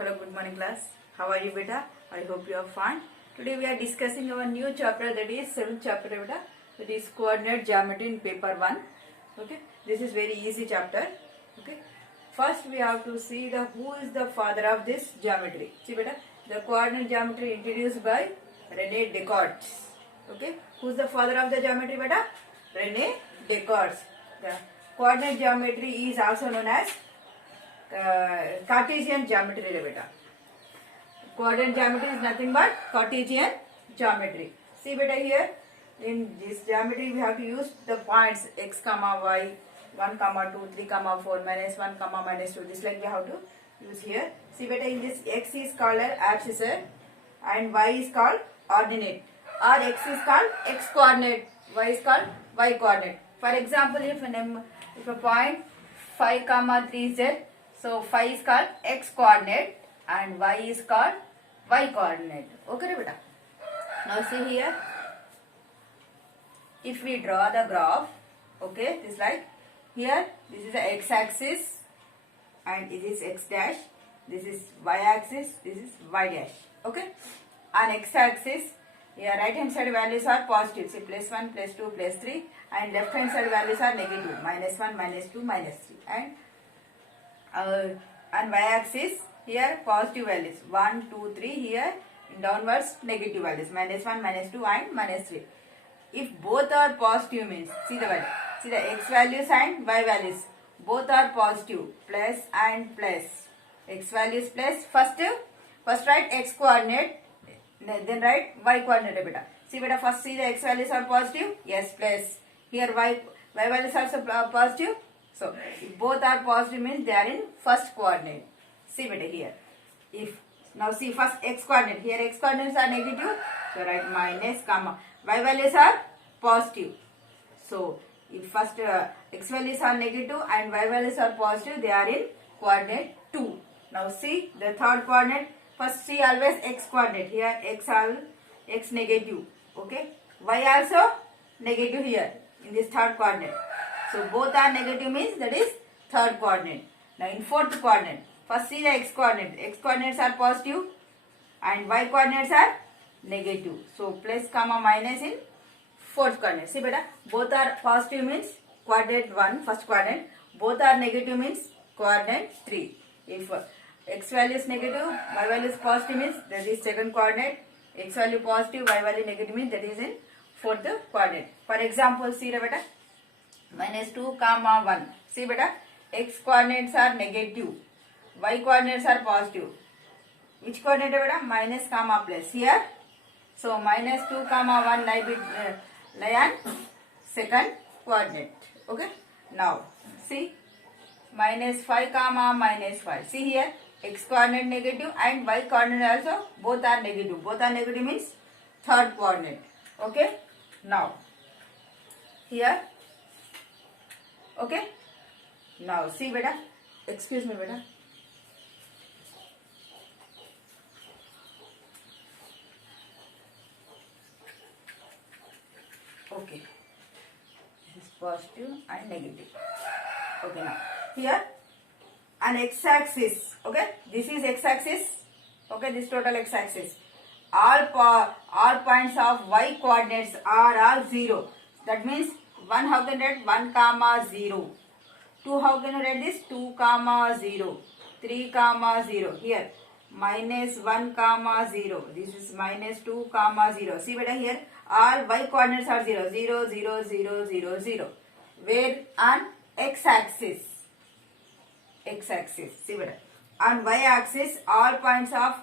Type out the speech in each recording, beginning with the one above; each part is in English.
Hello, good morning class. How are you beta? I hope you are fine. Today we are discussing our new chapter, that is 7th chapter beta, that is coordinate geometry in paper 1. Okay, this is very easy chapter. Okay, first we have to see the who is the father of this geometry. See beta, the coordinate geometry introduced by Rene Descartes. Okay, who is the father of the geometry beta? Rene Descartes. The coordinate geometry is also known as Cartesian geometry beta. Coordinate geometry is nothing but Cartesian geometry. See beta, here in this geometry we have to use the points x comma y, 1 comma 2, 3 comma 4, minus 1 comma minus 2. This like we have to use here. See beta, in this x is called as axis and y is called ordinate, or x is called x coordinate, y is called y coordinate. For example, if a point 5 comma 3 z, so 5 is called x coordinate and y is called y coordinate. Okay beta. Now see here, if we draw the graph, okay, this like here, this is the x axis and this is x dash, this is y axis, this is y dash. Okay, on x axis, here right hand side values are positive, say plus 1, plus 2, plus 3, and left hand side values are negative, minus 1, minus 2, minus 3, and on y-axis here positive values 1, 2, 3, here in downwards negative values minus 1, minus 2 and minus 3. If both are positive means, see the value, see the x values and y values, both are positive, plus and plus, x values plus, first write x coordinate, then write y coordinate beta. See beta, first see the x values are positive, yes, plus, here y values are also positive. So, if both are positive means they are in first coordinate. See beta here. If now see first x coordinate, here x coordinates are negative, so write minus comma. Y values are positive. So, if first x values are negative and y values are positive, they are in coordinate 2. Now see the third coordinate. First see always x coordinate. Here x negative. Okay. Y also negative here in this third coordinate. So both are negative means that is third coordinate. Now in fourth coordinate, first see the x coordinate. X coordinates are positive and y coordinates are negative. So plus comma minus in fourth coordinate. See beta, both are positive means coordinate 1, first coordinate. Both are negative means coordinate 3. If x value is negative, y value is positive means that is second coordinate. X value positive, y value negative means that is in fourth coordinate. For example, see beta, minus 2 comma 1. See beta, x coordinates are negative, y coordinates are positive. Which coordinate beta? Minus comma plus here. So minus 2 comma 1 lie on second coordinate. Okay. Now see minus 5 comma minus 5. See here, x coordinate negative and y coordinate also both are negative. Both are negative means third coordinate. Okay. Now here. Okay. Now see beta, excuse me beta. Okay. This is positive and negative. Okay, now here an x axis. Okay, this is x axis. Okay, this total x axis. All points of y coordinates are all 0. That means 1 how can write 1 comma 0. 2 how can write this 2 comma 0. 3 comma 0. Here minus 1 comma 0. This is minus 2 comma 0. See beta, here all y coordinates are 0. 0, 0, 0, 0, 0. Where on x axis. X axis. See beta. On y axis all points of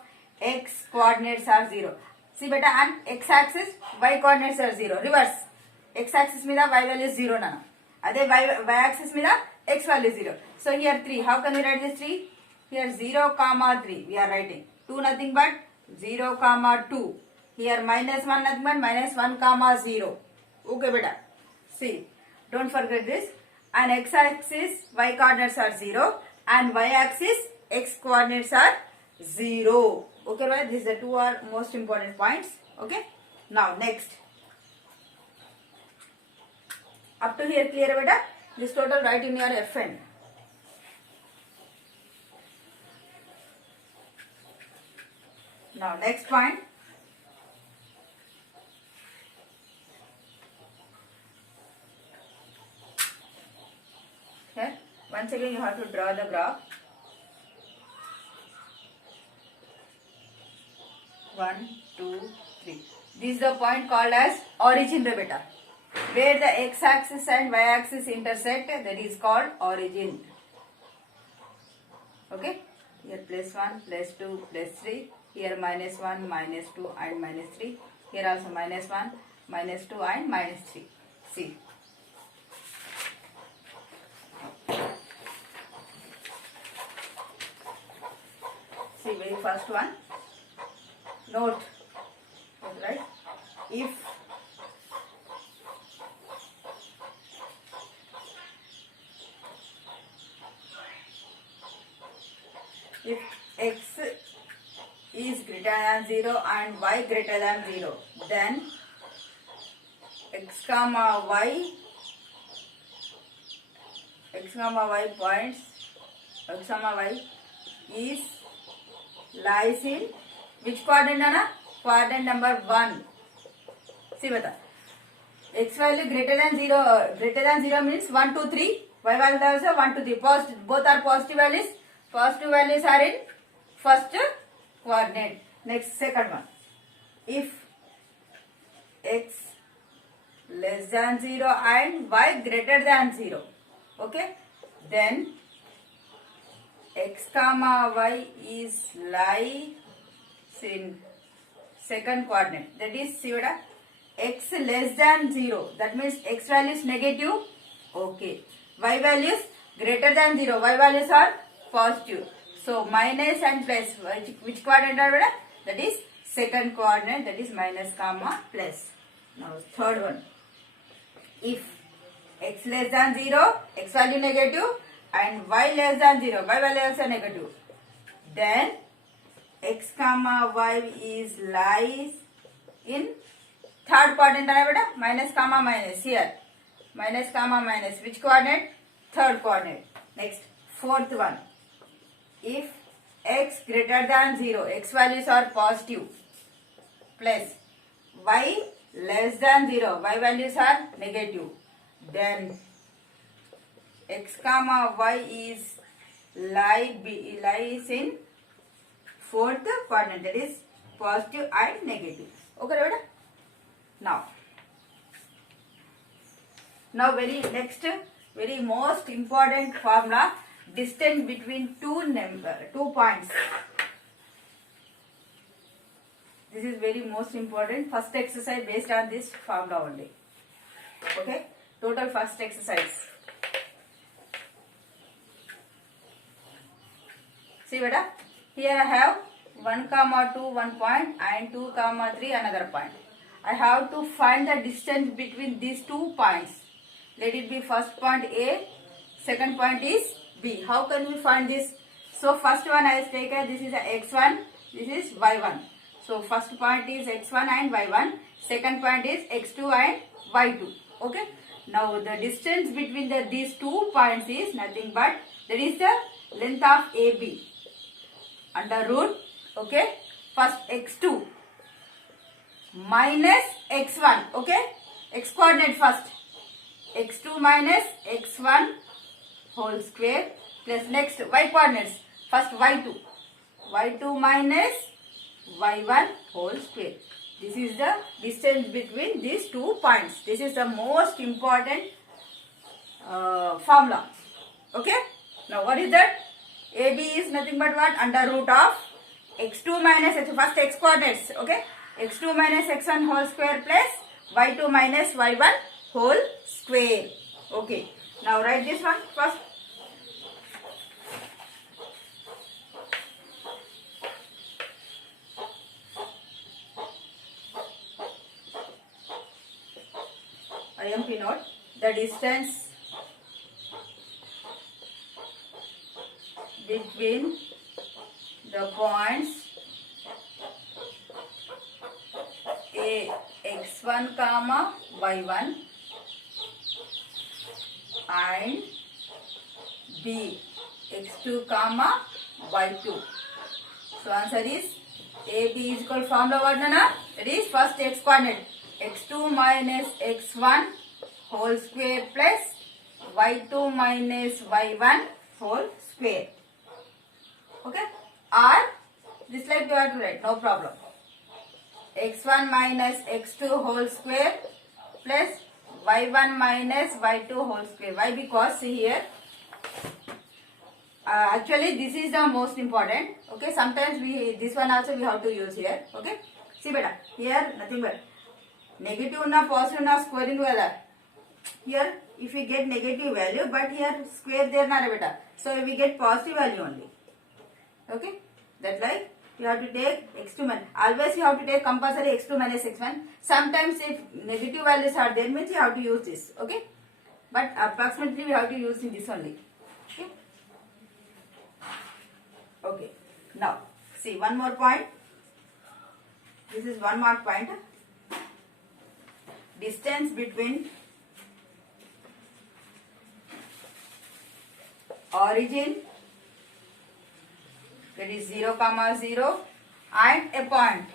x coordinates are 0. See beta, on x axis y coordinates are 0. Reverse. X axis మీద y value is 0 na. అదే y axis మీద x value is 0. So here 3. How can we write this 3? Here 0 comma 3 we are writing. 2 nothing but 0 comma 2. Here minus 1 nothing but minus 1 comma 0. Okay beta. See, don't forget this. On x axis y coordinates are 0 and y axis x coordinates are 0. Okay right? These are two are most important points. Okay. Now next. Up to here clear beta? This total write in your FN. Now next point. Here once again you have to draw the graph. 1, 2, 3. This is the point called as origin रे बेटा. Where the x-axis and y-axis intersect, that is called origin. Okay. Here plus 1, plus 2, plus 3. Here minus 1, minus 2 and minus 3. Here also minus 1, minus 2 and minus 3. See. See very first one. Note. Right. If x is greater than 0 and y greater than 0, then x comma y points, x comma y is lies in which quadrant Anna? Quadrant number 1. See bata. X value greater than 0 means 1, 2, 3. Y value also 1, 2, 3. Both are positive values. Positive values are in first coordinate. Next second one. If x less than 0 and y greater than 0. Okay. Then x comma y is lies in second coordinate. That is, see what? X less than 0. That means x value is negative. Okay. Y values greater than 0. Y values are positive. So minus and plus. Which quadrant are better? That is second coordinate. That is minus comma plus. Now third one. If x less than 0, x value negative, and y less than 0, y value also negative, then x comma y is lies in third quadrant. Minus comma minus. Here minus comma minus. Which coordinate? Third coordinate. Next fourth one. If x greater than 0, x values are positive, plus y less than 0, y values are negative, then x comma y is lies in fourth quadrant. That is positive and negative. Okay, right? Now very most important formula, distance between two points. This is very most important. First exercise based on this formula only. Okay, total first exercise. See beta, here I have 1, 2 one point and 2, 3 another point. I have to find the distance between these 2 points. Let it be first point A, second point is B. How can we find this? So first one I take this is x1, this is y1. So first point is x1 and y1. Second point is x2 and y2. Okay. Now the distance between these 2 points is nothing but that is the length of AB. Under root, okay, first x2 minus x1, okay, x coordinate first, x2 minus x1 whole square plus next y coordinates, first y2 minus y1 whole square. This is the distance between these 2 points. This is the most important formula. Okay. Now what is that? AB is nothing but what? Under root of x2 minus first x coordinates. Okay. x2 minus x1 whole square plus y2 minus y1 whole square. Okay. Now write this one first. IMP note, the distance between the points A x1 comma y1 and B x2 comma y2. So answer is AB is equal formula what Nana? That is first x coordinate x2 minus x1 whole square plus y2 minus y1 whole square. Okay? Or this like you have to write, no problem. x1 minus x2 whole square plus y1 minus y2 whole square. Why? Because see here, actually this is the most important. Okay, sometimes this one also we have to use here. Okay, see beta, here nothing but negative na positive na squaring together. Here if we get negative value, but here square there na beta, so we get positive value only. Okay, that like you have to take x2 minus, always you have to take compulsory x2 minus x1. Sometimes if negative values are there, means you have to use this. Okay, but approximately we have to use in this only. Okay, okay. Now see one more point. This is one more point. Distance between origin, that is 0, 0 and a point,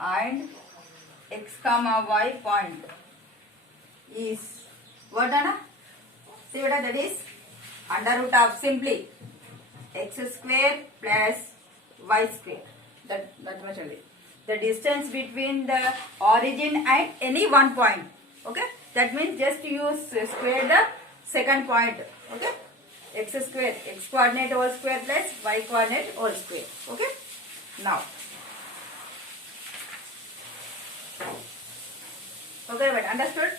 and x, y point is what Anna? See what that is? Under root of simply x square plus y square. That much only. The distance between the origin and any one point. Okay? That means just use square the second point. Okay? X square, x coordinate whole square plus y coordinate whole square. Okay? Now. Okay, but understood?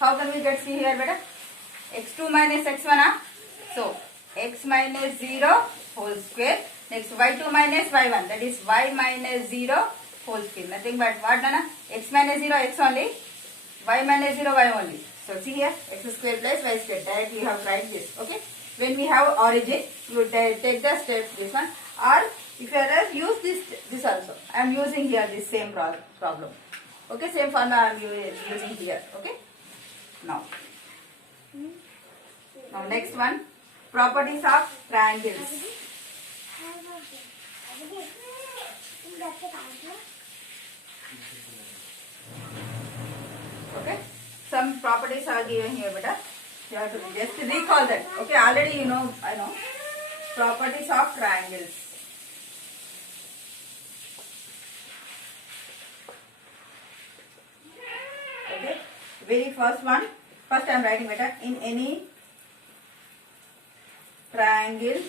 How can we get see here, beta? x2 minus x1. So, x minus 0 whole square. Next, y2 minus y1. That is y minus 0 whole square. Nothing but what, Nana? X minus 0, x only. Y minus 0, y only. So, see here, x square plus y square. Directly you have to write this. Okay? When we have origin, you take the step this one. Or, if you are use this also. I am using here this same problem. Okay? Same formula I am using here. Okay? Now, next one. Properties of triangles. Okay, some properties are given here, beta. You have to just recall that. Okay, already you know, I know. Properties of triangles. Okay, very first one. First I am writing, beta. In any triangle,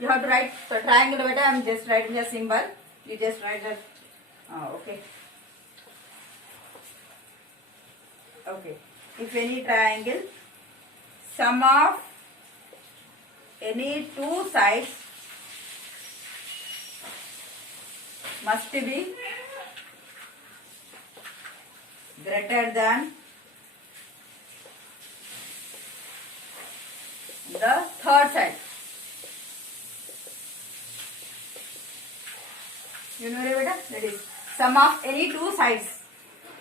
you have to write. So triangle, beta, I am just writing a symbol. You just write that. Okay. Okay. If any triangle, sum of any two sides must be greater than the third side. You know beta? That is sum of any two sides.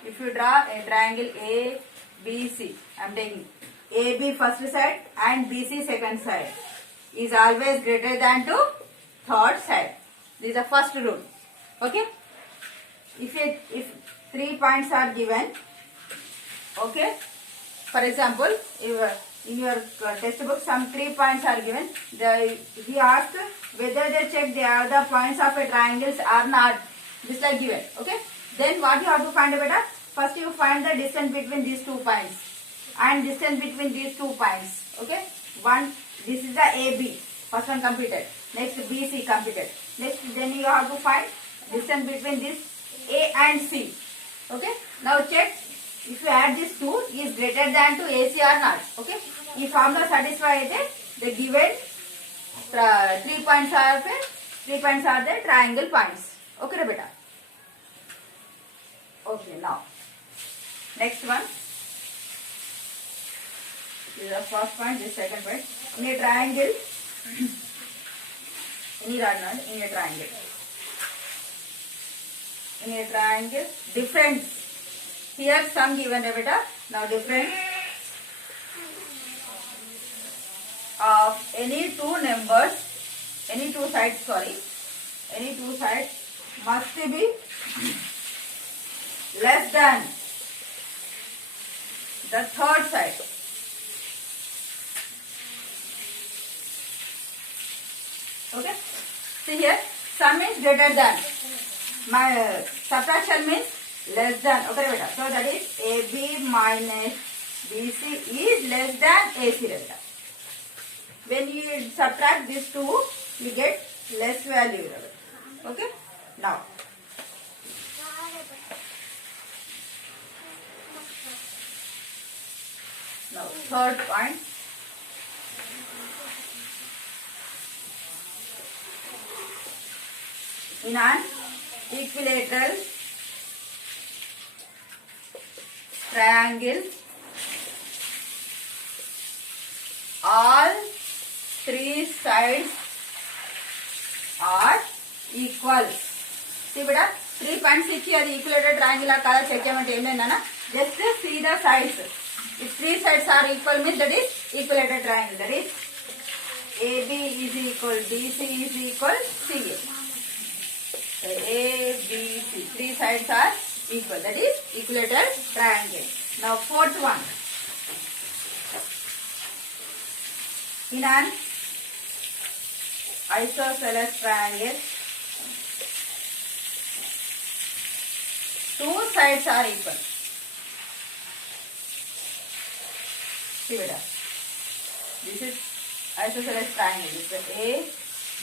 If you draw a triangle A, B, C, I am taking AB first side and BC second side is always greater than to third side. This is the first rule. Okay? If 3 points are given, okay? For example, if in your textbook some 3 points are given, he asked whether they check they are the points of a triangles or not. This like given. Okay? Then what you have to find, beta? First you find the distance between these 2 points and distance between these 2 points. Okay? This is the AB. First one completed. Next BC completed. Next then you have to find distance between this A and C. Okay? Now check if you add these 2 is greater than to AC or not. Okay? If formula satisfied, the given 3 points are the triangle points. Okay, beta? Okay, now next one. This is the first point, this second point. In a triangle, in a triangle, difference. Here some given, beta. Now difference of any two sides must be less than the third side. Okay. See here, sum is greater than. My subtraction means less than. Okay, beta. So that is AB minus BC is less than AC, beta. When you subtract these two, you get less value. Okay. Now, third point. In an equilateral triangle, all three sides are equal. See beta, 3 points ichi adi equilateral triangle a kada check cheyamante em ledana, just see the sides. If 3 sides are equal means that is equilateral triangle. That is AB is equal, DC is equal, CA. A, B, C. 3 sides are equal. That is equilateral triangle. Now fourth one. In an isosceles triangle, 2 sides are equal. See beta. This is isosceles triangle. This is A,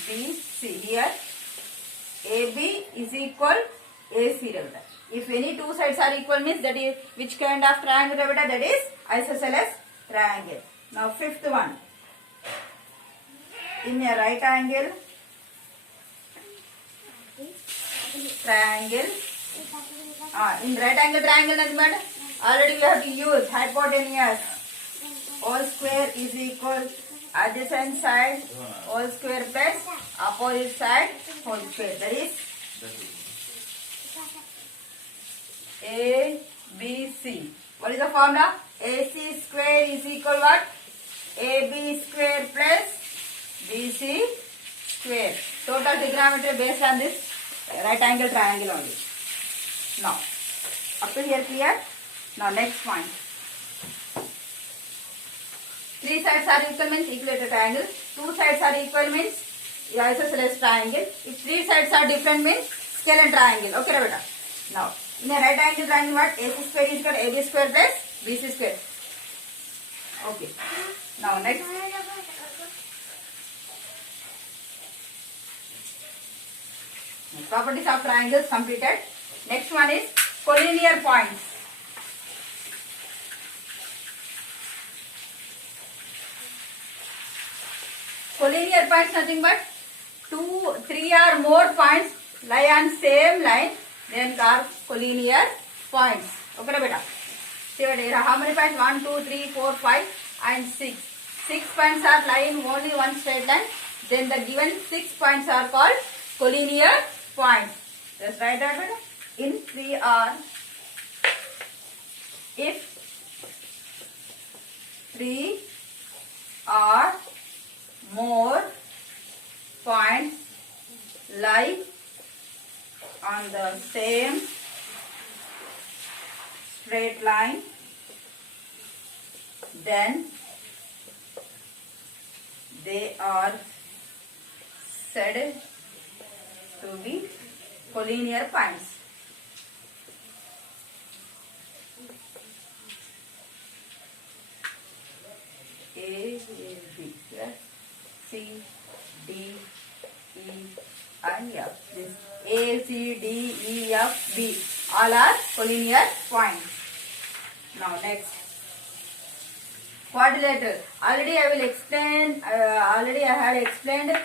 B, C. Here AB is equal AC. If any 2 sides are equal means that is which kind of triangle? That is isosceles triangle. Now fifth one. In a right angle triangle, in right angle triangle already we have to use hypotenuse. All square is equal adjacent side whole square plus opposite side whole square. That is A, B, C. What is the formula? AC square is equal what? AB square plus BC square. Total trigonometry based on this right angle triangle only. Now, up to here clear? Now next point. 3 sides are equal means equilateral triangle. 2 sides are equal means isosceles triangle. If 3 sides are different means scalene triangle. Okay, beta. Now, in a right angle triangle, what? AC square is equal to AB square plus BC square. Okay. Now next. Properties of triangles completed. Next one is collinear points. Collinear points nothing but 2, 3 or more points lie on same line, then are collinear points. Okay, beta. See here, how many points? 1, 2, 3, 4, 5 and 6. 6 points are lying only one straight line. Then the given 6 points are called collinear points. Just write that, beta. In 3 are, if 3 or more points lie on the same straight line, then they are said to be collinear points. A, B, yes. C, D, E, and F. This A, C, D, E, F, B all are collinear points. Now next, quadrilateral. Already I will explain. Already I had explained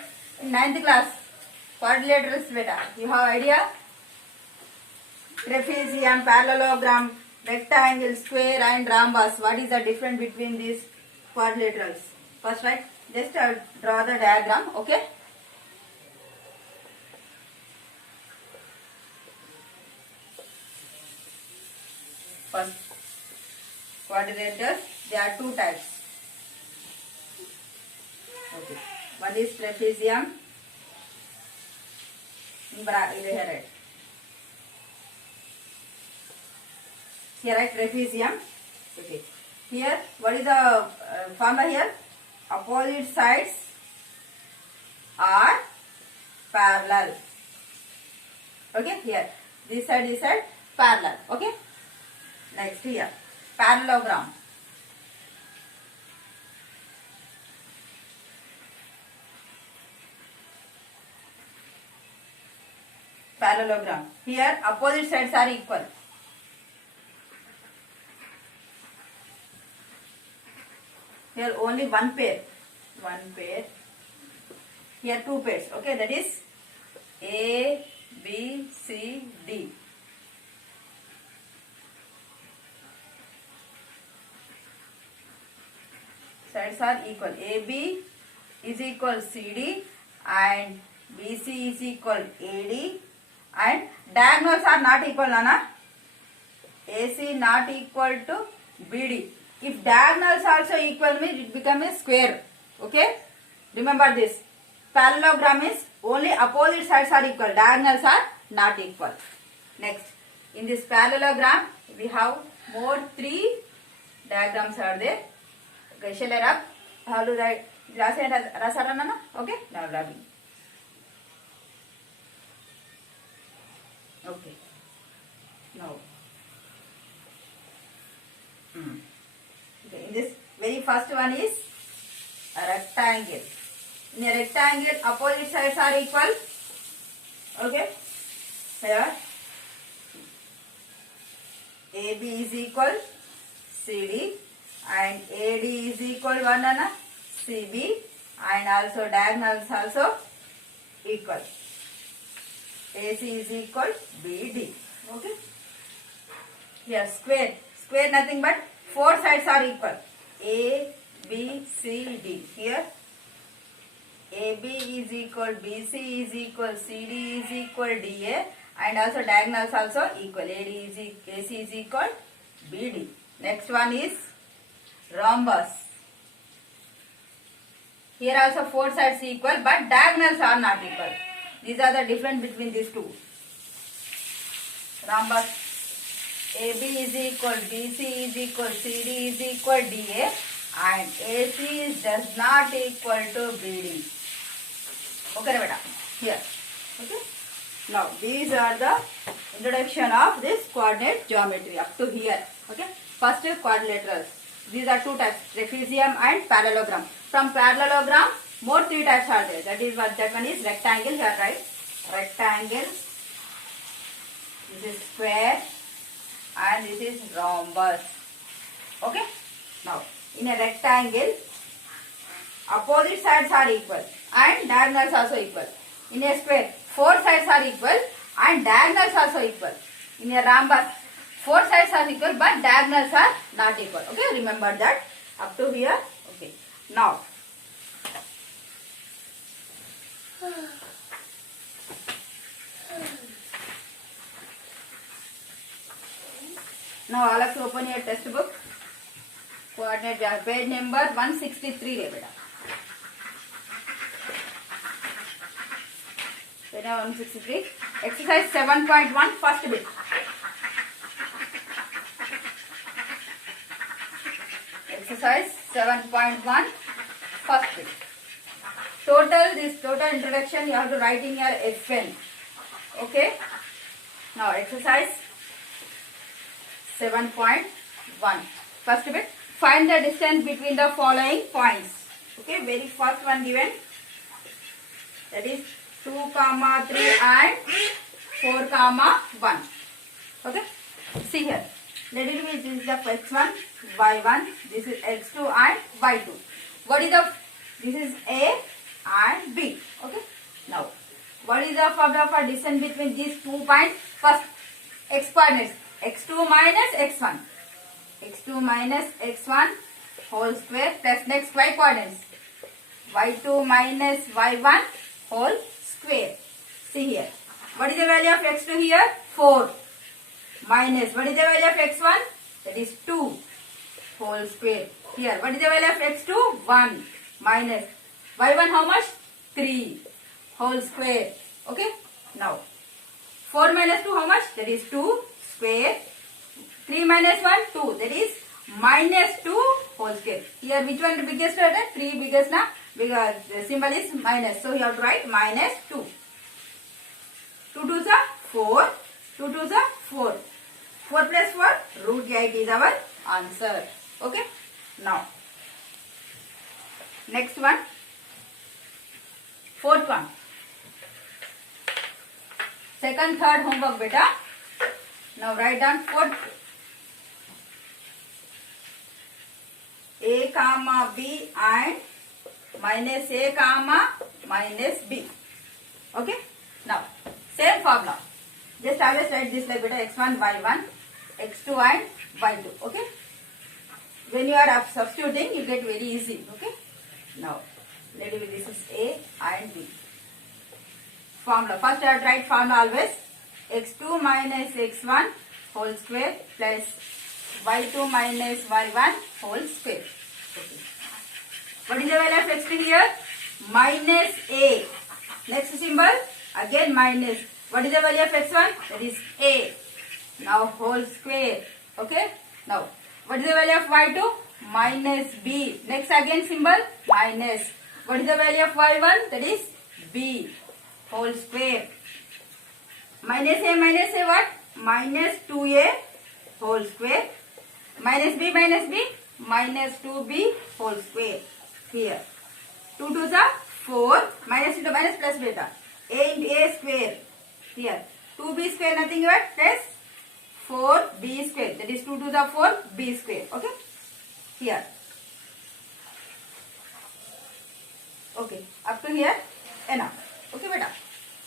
in 9th class. Quadrilaterals, beta. You have idea? Trapezium, parallelogram, rectangle, square, and rhombus. What is the difference between these quadrilaterals? First, right? Just draw the diagram, okay? First, quadrilaterals, there are 2 types. Okay. One is trapezium. Here, right? Here write trapezium. Okay. Here, what is the formula here? Opposite sides are parallel. Okay, here. This side, parallel. Okay. Next here, parallelogram. Parallelogram. Here, opposite sides are equal. Here only one pair. Here two pairs. Okay, that is A, B, C, D. Sides are equal. AB is equal CD and BC is equal AD, and diagonals are not equal, Nana. AC not equal to BD. If diagonals also equal means it becomes a square. Okay? Remember this. Parallelogram is only opposite sides are equal. Diagonals are not equal. Next, in this parallelogram, we have more 3 diagrams are there. Okay, shall I rub? How to write? Rasarana? Okay? Now rubbing. Okay. Now. Okay, in this very first one is a rectangle. In a rectangle, opposite sides are equal. Okay. Here AB is equal CD and AD is equal one CB, and also diagonals also equal. AC is equal BD. Okay. Here square. Square nothing but 4 sides are equal. A, B, C, D. Here AB is equal, BC is equal, CD is equal, DA, and also diagonals also equal. AC is equal BD. Next one is rhombus. Here also 4 sides equal, but diagonals are not equal. These are the difference between these two. Rhombus. AB is equal, BC is equal, CD is equal, DA, and AC does not equal to BD. Okay, beta. Here. Okay. Now, these are the introduction of this coordinate geometry up to here. Okay. First, quadrilaterals. These are 2 types, trapezium and parallelogram. From parallelogram, more 3 types are there. That is what that one is rectangle. Here, right? Rectangle. This is square. And this is rhombus. Okay. Now, in a rectangle, opposite sides are equal and diagonals also equal. In a square, 4 sides are equal and diagonals also equal. In a rhombus, 4 sides are equal but diagonals are not equal. Okay, remember that up to here. Okay. Now, all of you open your test book. Coordinate page number 163 hai beta. Page number 163. Exercise 7.1 first bit. Exercise 7.1 first bit. Total introduction you have to write in your FN. Okay. Now exercise 7.1 first bit. Find the distance between the following points. Okay, very first one given, that is 2, 3 and 4, 1. Okay, see here. Let it be, this is the x1, y1, this is x2 and y2. What is the, this is A and B. Okay, now what is the formula for distance between these 2 points? First, x coordinates, x2 minus x1. x2 minus x1 whole square plus next y coordinates, y2 minus y1 whole square. See here. What is the value of x2 here? 4. Minus, what is the value of x1? That is 2 whole square. Here, what is the value of x2? 1. Minus, y1 how much? 3 whole square. Okay. Now, 4 minus 2 how much? That is 2 square 3 minus 1, 2. That is minus 2 whole square. Here which one is biggest? 3 biggest na? Bigger, the symbol is minus. So you have to write minus 2. 2 2s are 4. 2 2s are 4. 4 plus 4, root 8 is our answer. Okay. Now, next one. Fourth one. Second, third homework beta. Now write down fourth. A comma B and minus A comma minus B. Okay. Now same formula. Just always write this like beta x1 y1, x2 and y2. Okay. When you are substituting, you get very easy. Okay. Now let me, this is A and B. Formula. First I have to write formula always. x2 minus x1 whole square plus y2 minus y1 whole square. Okay. What is the value of x3 here? Minus A. Next symbol, again minus. What is the value of x1? That is A. Now whole square. Okay. Now, what is the value of y2? Minus B. Next again symbol, minus. What is the value of y1? That is B. Whole square. Minus A what? Minus 2A whole square. Minus B, minus 2B whole square. Here. 2 2s are 4. Minus into minus plus beta. A into A square. Here. 2B square nothing but plus 4B square. That is 2 2s are 4B square. Okay. Here. Okay. Up to here. Enough. Okay beta.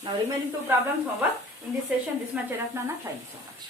Now remaining two problems over. In this session, this much enough, Nana. Thank you so much.